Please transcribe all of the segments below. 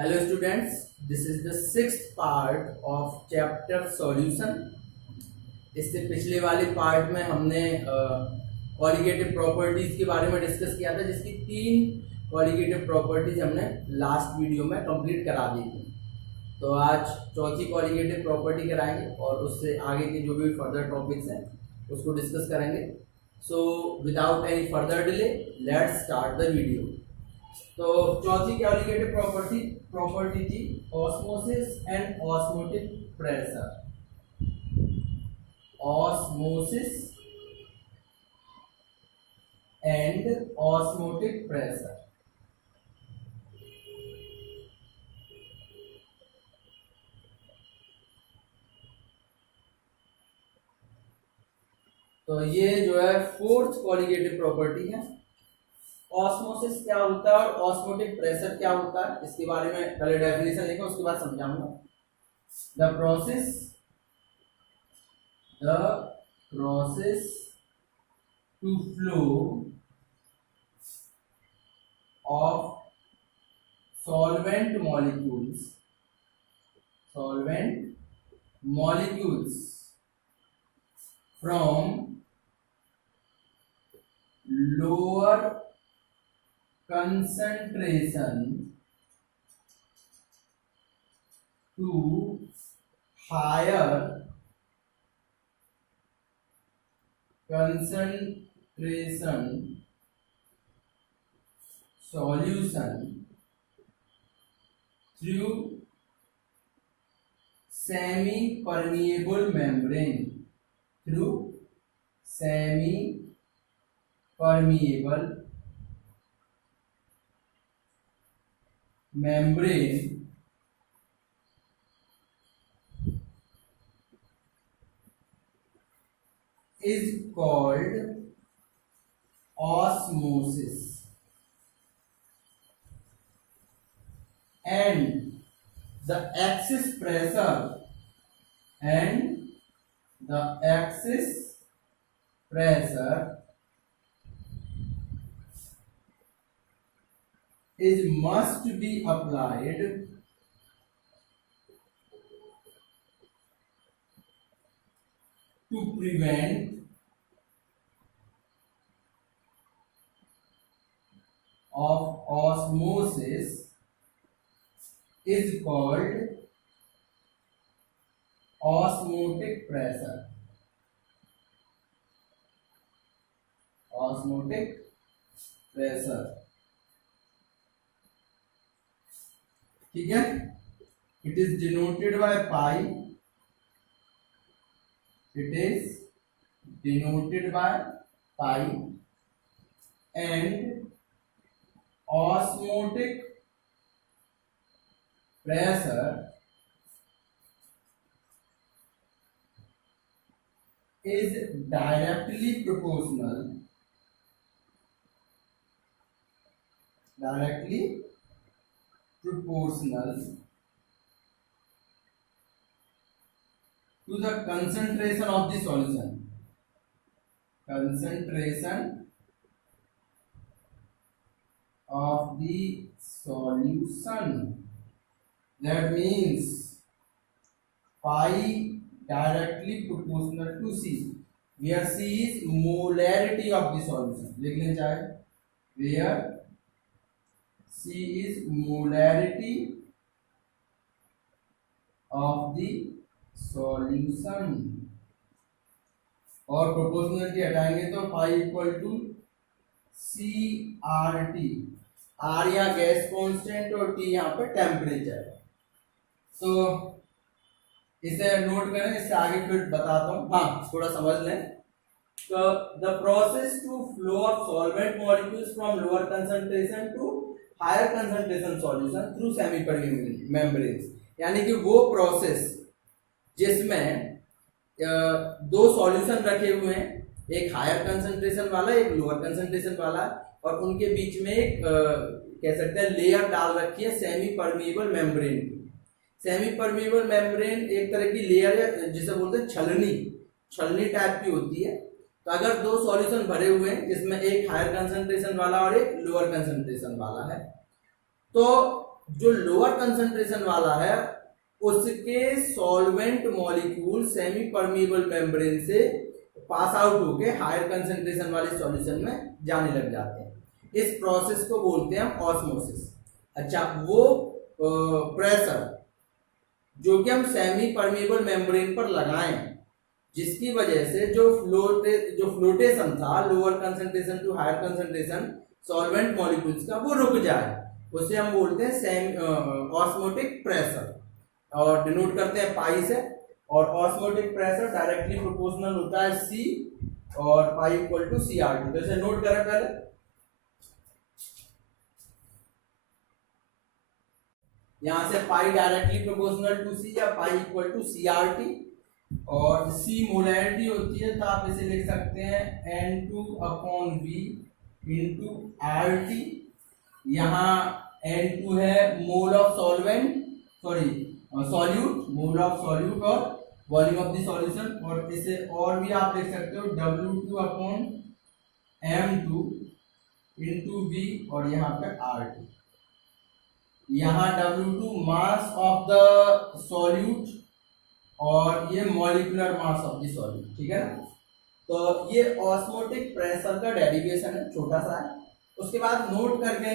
Hello students, this is the sixth part of chapter solution. इससे पिछले वाले part में हमने कॉलिगेटिव प्रॉपर्टीज के बारे में डिस्कस किया था, जिसकी 3 कॉलिगेटिव प्रॉपर्टीज हमने लास्ट वीडियो में कंप्लीट करा दी थी। तो आज चौथी कॉलिगेटिव प्रॉपर्टी कराएंगे और उससे आगे के जो भी फर्दर टॉपिक्स हैं उसको डिस्कस करेंगे। So without any further delay let's start the video. तो चौथी कॉलिगेटिव प्रॉपर्टी थी osmosis and osmotic pressure. Osmosis and osmotic pressure. तो ये जो है फोर्थ कॉलिगेटिव प्रॉपर्टी है। ऑस्मोसिस क्या होता है और ऑस्मोटिक प्रेशर क्या होता है, इसके बारे में पहले डेफिनेशन लिखो, उसके बाद समझाऊंगा। The process to flow of solvent molecules from lower concentration to higher concentration solution through semi-permeable membrane. Is called osmosis, and the axis pressure is must be applied to prevent of osmosis is called osmotic pressure. ठीक है, it is denoted by pi. And osmotic pressure is directly proportional to the concentration of the solution. That means pi directly proportional to C, where C is molarity of the solution. लिख लें चाहे, where C is molarity of the solution. और proportionality हटाएंगे तो pi equal to CRT, R यहाँ gas constant और T यहाँ पे टेम्परेचर। तो इसे नोट करें, इससे आगे फिर बताता हूँ। हाँ, थोड़ा समझ लें। तो the process to flow of solvent molecules from lower concentration to higher concentration solution through semi permeable membranes, यानी कि वो प्रोसेस जिसमें दो सॉल्यूशन रखे हुए हैं, एक हायर कंसंट्रेशन वाला एक लोअर कंसंट्रेशन वाला, और उनके बीच में एक कह सकते हैं लेयर डाल रखी है सेमी परमेबल मेम्ब्रेन की। सेमी परमेबल मेम्ब्रेन एक तरह की लेयर है जिसे बोलते हैं छलनी टाइप की होती है। तो अगर दो सॉल्यूशन भरे हुए हैं जिसमें एक हायर कंसंट्रेशन वाला और एक लोअर कंसंट्रेशन वाला है, तो जो लोअर कंसंट्रेशन वाला है उसके solvent molecule semi permeable membrane से पास आउट होके हायर कंसंट्रेशन वाले सॉल्यूशन में जाने लग जाते हैं। इस प्रोसेस को बोलते हैं ऑस्मोसिस। अच्छा, वो प्रेशर जो कि हम सेमी परमीएबल मेम्ब्रेन पर लगाएं, जिसकी वजह से जो फ्लोटेशन था lower concentration to higher concentration solvent molecules का, वो रुक जाए, उसे हम बोलते हैं ऑस्मोटिक प्रेशर, और डिनोट करते हैं पाई से। और ऑस्मोटिक प्रेशर डायरेक्टली प्रोपोर्शनल होता है C और पाई इक्वल टू CRT। तो इसे नोट करें पहले। यहां से पाई डायरेक्टली प्रोपोर्शनल टू C या पाई इक्वल टू CRT, और C मोलैरिटी होती है, तो आप इसे लिख सकते हैं N2/V इंटू RT। यहाँ N2 है mole of solvent, solute, mole of solute और वॉल्यूम ऑफ द सॉल्यूशन। और इसे और भी आप लिख सकते हो W2/M2 इंटू V, और यहाँ पे RT। यहाँ W2 mass of the solute और ये molecular mass of the solute, ठीक है ना। तो ये ऑस्मोटिक प्रेशर का डेरिवेशन है, छोटा सा है। उसके बाद नोट करके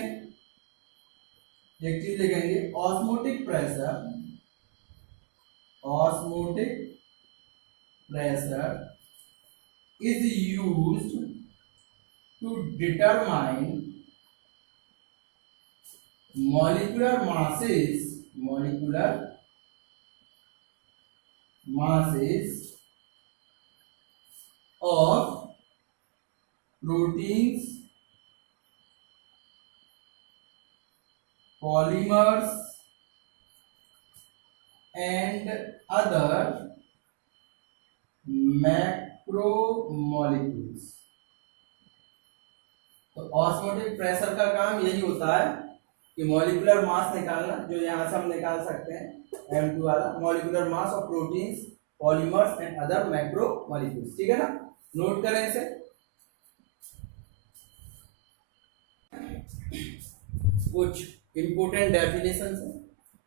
एक चीज लिखेंगे, osmotic pressure is used to determine molecular masses of proteins, polymers and other macromolecules. तो ऑस्मोटिक प्रेशर का काम यही होता है कि मॉलिक्यूलर मास निकालना, जो यहां से हम निकाल सकते हैं M2 वाला, molecular mass of proteins, polymers and other macromolecules, ठीक है ना। नोट करें इसे। कुछ इंपोर्टेंट डेफिनेशंस हैं,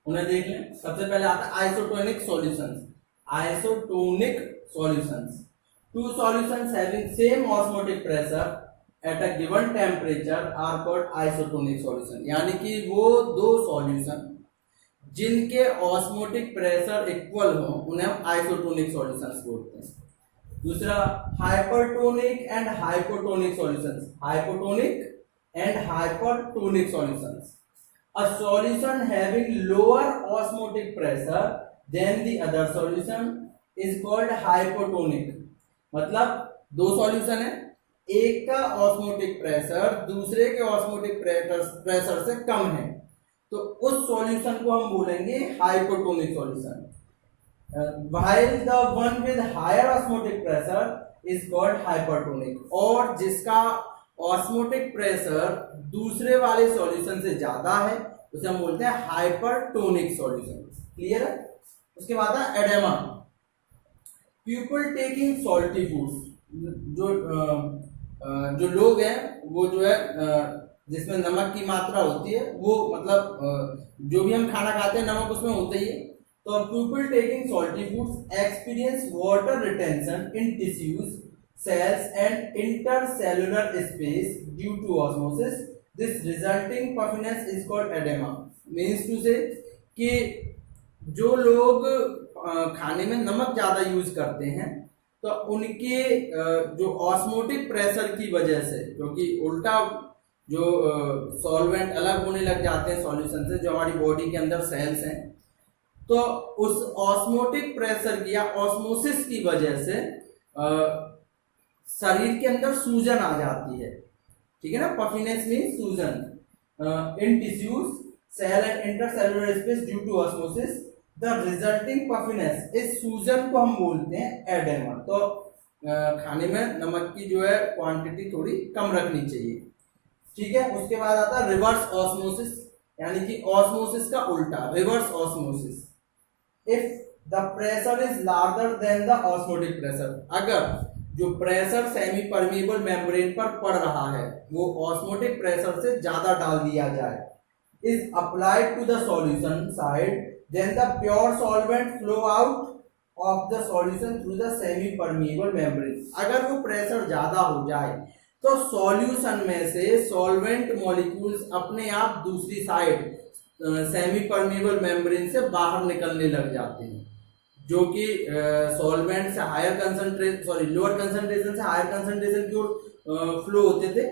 उन्हें देख लें। सबसे पहले आता है isotonic solutions. Isotonic solutions, two solutions having same osmotic pressure at a given temperature are called isotonic solution। यानी कि वो दो सॉल्यूशन जिनके ऑस्मोटिक प्रेशर इक्वल हो उन्हें हम आइसोटोनिक सॉल्यूशंस बोलते हैं। दूसरा hypertonic and hypotonic solutions. Hypotonic and hypertonic solutions, a solution having lower osmotic pressure then the other solution is called hypotonic। मतलब दो सॉल्यूशन है, एक का ऑस्मोटिक प्रेशर दूसरे के ऑस्मोटिक प्रेशर से कम है, तो उस सॉल्यूशन को हम बोलेंगे hypotonic solution. while the one with higher osmotic pressure is called hypertonic। और जिसका ऑस्मोटिक प्रेशर दूसरे वाले सॉल्यूशन से ज्यादा है उसे हम बोलते हैं हाइपरटोनिक सॉल्यूशन। क्लियर है। उसके बाद है oedema. People taking salty foods, जो लोग हैं वो जो है जिसमें नमक की मात्रा होती है, वो मतलब जो भी हम खाना खाते हैं नमक उसमें होता ही है। तो people taking salty foods experience water retention in tissues, cells and intercellular space due to osmosis। This resulting puffiness is called edema। Means to say कि जो लोग खाने में नमक ज्यादा यूज करते हैं तो उनके जो ऑस्मोटिक प्रेशर की वजह से, क्योंकि उल्टा जो सॉल्वेंट अलग होने लग जाते हैं सॉल्यूशन से, जो हमारी बॉडी के अंदर सेल्स हैं, तो उस ऑस्मोटिक प्रेशर की या ऑस्मोसिस की वजह से शरीर के अंदर सूजन आ जाती है, ठीक है ना। पफिनेस मीन सूजन in tissues, cell and intercellular space due to osmosis. The resulting puffiness, इस सूजन को हम बोलते हैं एडेमा। तो खाने में नमक की जो है क्वांटिटी थोड़ी कम रखनी चाहिए, ठीक है। उसके बाद आता है रिवर्स ऑस्मोसिस, यानी कि ऑस्मोसिस का उल्टा, reverse osmosis. If the pressure is larger than the osmotic pressure, अगर जो प्रेशर सेमी परमीएबल मेम्ब्रेन पर पड़ रहा है वो ऑस्मोटिक प्रेशर से ज्यादा डाल दिया जाए, is applied to the solution side, then the pure solvent flow out of the solution through the semi permeable membrane। अगर वो प्रेशर ज्यादा हो जाए तो सॉल्यूशन में से सॉल्वेंट मॉलिक्यूल्स अपने आप दूसरी साइड सेमी परमेबल मेम्ब्रेन से बाहर निकलने लग जाते हैं, जो कि सॉल्वेंट से हायर कंसंट्रेशन लोअर कंसंट्रेशन से हायर कंसंट्रेशन की ओर फ्लो होते थे।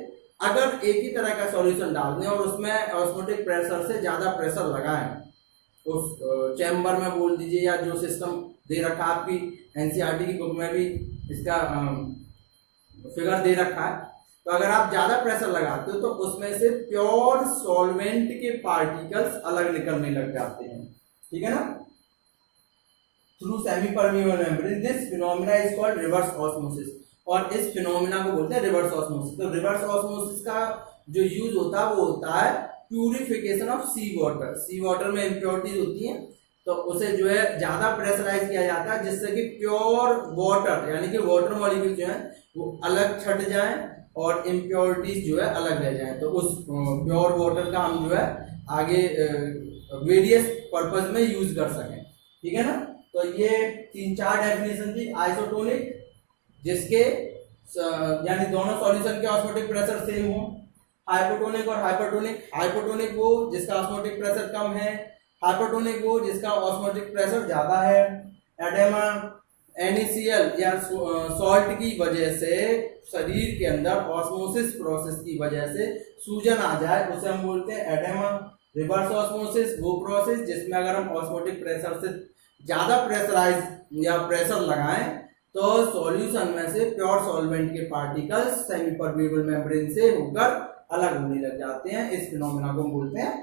अगर एक ही तरह का सॉल्यूशन डाल दें और उसमें ऑस्मोटिक प्रेशर से ज़्यादा प्रेशर लगाएं, उस चैम्बर में बोल दीजिए या जो सिस्टम दे रखा है आपकी एनसीईआरटी की बुक में भी इसका फिगर दे रखा है, तो अगर आप ज्यादा प्रेशर लगाते हो तो उसमें से प्योर सॉल्वेंट के पार्टिकल्स अलग निकलने लग जाते हैं, ठीक है ना, through semi permeable membrane. This phenomena is called reverse osmosis, और इस फिनोमेना को बोलते हैं रिवर्स ऑस्मोसिस। तो रिवर्स ऑस्मोसिस का जो यूज होता है वो होता है purification of sea water. Sea water में इम्प्योरिटीज होती हैं, तो उसे जो है ज्यादा प्रेशराइज किया जाता है जिससे कि प्योर वाटर यानी कि वाटर मॉलिक्यूल जो है वो अलग छट जाए और इम्प्योरिटीज जो है अलग रह जाए। तो उस प्योर वाटर का हम जो है आगे वेरियस पर्पस में यूज कर सकें, ठीक है ना। तो ये 3-4 डेफिनेशन थी। आइसोटोनिक जिसके यानी दोनों सॉल्यूशन के ऑस्मोटिक प्रेशर सेम हो, हाइपोटोनिक और हाइपरटोनिक। हाइपोटोनिक वो जिसका ऑस्मोटिक प्रेशर कम है, हाइपरटोनिक वो जिसका ऑस्मोटिक प्रेशर ज्यादा है। एडेमा NaCl या सॉल्ट की वजह से शरीर के अंदर ऑस्मोसिस प्रोसेस की वजह से सूजन आ जाए उसे हम बोलते हैं एडेमा। रिवर्स ऑस्मोसिस वो प्रोसेस जिसमें अगर हम ऑस्मोटिक प्रेशर से ज्यादा प्रेशराइज या प्रेशर लगाएं तो सॉल्यूशन में से प्योर सॉल्वेंट के पार्टिकल्स सेमी परमेबल मेम्ब्रेन से होकर अलग होने लग जाते हैं। इस फिनोमेना को हम बोलते हैं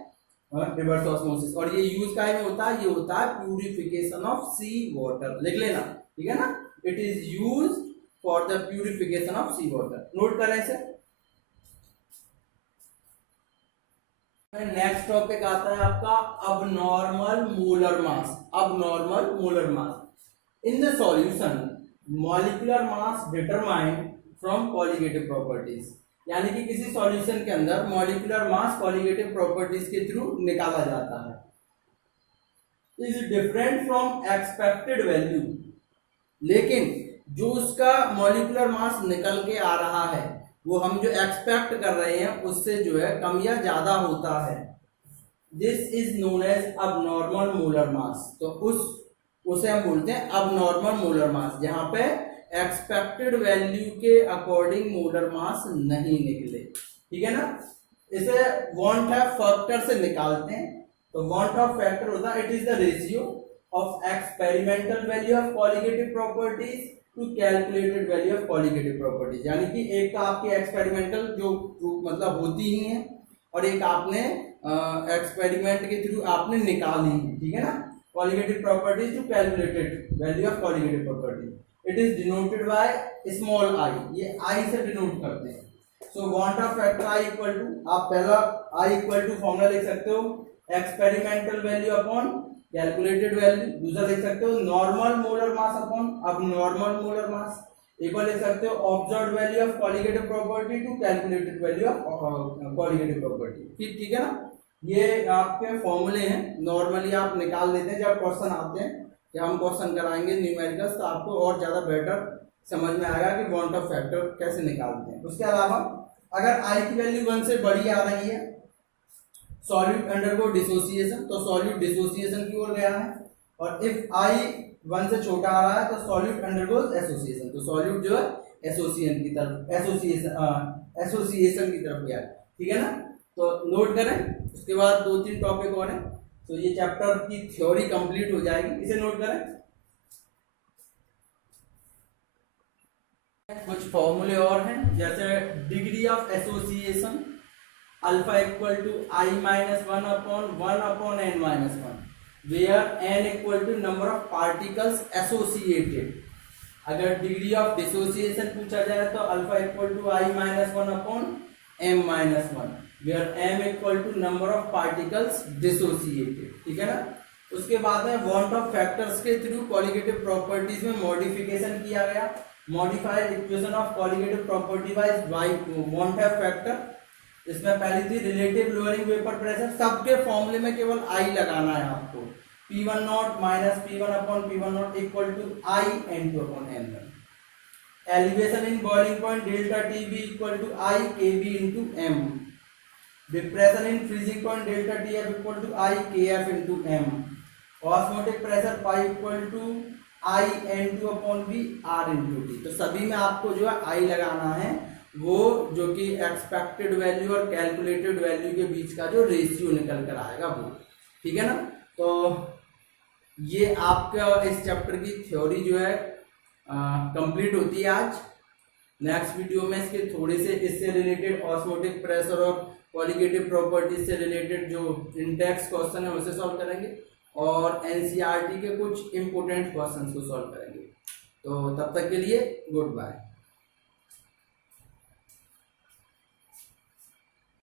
रिवर्स ऑस्मोसिस। और ये यूज का में होता है, ये होता है प्यूरिफिकेशन ऑफ सी वाटर। लिख लेना, ठीक है ना, it is use for the purification of sea water. Note करें इसे। नेक्स्ट टॉपिक आता है आपका abnormal molar mass. Abnormal molar mass in the solution molecular mass determined from colligative properties, यानी कि किसी सॉल्यूशन के अंदर मॉलिक्यूलर मास कॉलिगेटिव प्रॉपर्टीज के थ्रू निकाला जाता है। Is different from expected value, लेकिन जो उसका मॉलिक्यूलर मास निकल के आ रहा है वो हम जो एक्सपेक्ट कर रहे हैं उससे जो है कम या ज्यादा होता है। This is known as abnormal molar mass. तो उसे हम बोलते हैं अबनॉर्मल मोलर मास, जहां पे एक्सपेक्टेड वैल्यू के अकॉर्डिंग मोलर मास नहीं निकले, ठीक है ना। इसे वांट ऑफ फैक्टर से निकालते हैं। तो वांट ऑफ फैक्टर होता है it is the ratio of experimental value of colligative properties to calculated value of colligative properties. यानी कि एक तो आपकी एक्सपेरिमेंटल जो मतलब होती ही है और एक आपने एक्सपेरिमेंट के थ्रू आपने निकाली है, ठीक है ना, colligative properties to calculated value of colligative properties. It is denoted by small i, ये आई से डिनोट करते हैं। So van't Hoff factor i equal to, आप पहला आई इक्वल टू फॉर्मूला लिख सकते हो experimental value upon calculated value. दूसरा लिख सकते हो normal molar mass upon abnormal molar mass. एक और लिख सकते हो observed value of colligative property to calculated value of colligative property, ठीक है ना। ये आपके फॉर्मूले हैं, नॉर्मली आप निकाल लेते हैं जब क्वेश्चन आते हैं या हम क्वेश्चन कराएंगे न्यूमेरिकल्स तो आपको और ज्यादा बेटर समझ में आएगा कि वांट ऑफ फैक्टर कैसे निकालते हैं। उसके अलावा अगर आई की वैल्यू 1 से बड़ी आ रही है, सॉल्यूट अंडरगो डिसोसिएशन, तो सॉल्यूट डिसोसिएशन की ओर गया है। और इफ आई 1 से छोटा आ रहा है तो सॉल्यूट अंडरगोज एसोसिएशन, तो सॉल्यूट जो है एसोसिएशन की तरफ एसोसिएशन की तरफ गया, ठीक है ना। तो नोट करें। उसके बाद 2-3 टॉपिक और हैं, तो ये चैप्टर की थ्योरी कंप्लीट हो जाएगी, इसे नोट करें। कुछ फॉर्मूले और हैं, जैसे degree of association alpha equal to i minus 1 upon n minus 1, where n equal to number of particles associated. अगर डिग्री ऑफ डिसोसिएशन पूछा जाए तो alpha equal to i minus 1 upon m minus 1, where m equal to number of particles dissociated, ठीक है ना। उसके बाद में वांट ऑफ फैक्टर्स के थ्रू कॉलिगेटिव प्रॉपर्टीज में मॉडिफिकेशन किया गया। Modified equation of colligative property bye want Hoff factor. इसमें पहली थी रिलेटिव लोअरिंग वेपर प्रेशर, सबके फॉर्मूले में केवल आई लगाना है आपको, P1 naught minus P1 upon P1 naught equal to i N2 upon N1। Elevation in boiling point delta TB equal to i KB into M। Depression in freezing point delta TF equal to i KF into M। Osmotic pressure pi equal to i N2 upon V R into T। तो सभी में आपको जो है आई लगाना है, वो जो कि एक्सपेक्टेड वैल्यू और कैलकुलेटेड वैल्यू के बीच का जो रेशियो निकल कर आएगा वो, ठीक है ना। तो ये आपका इस चैप्टर की थ्योरी जो है कंप्लीट होती है आज। नेक्स्ट वीडियो में इसके थोड़े से इससे रिलेटेड ऑस्मोटिक प्रेशर और कॉलिगेटिव प्रॉपर्टीज से रिलेटेड जो इंडेक्स क्वेश्चन है उसे सॉल्व करेंगे और एनसीईआरटी के कुछ इंपोर्टेंट क्वेश्चंस को सॉल्व करेंगे। तो तब तक के लिए गुड बाय।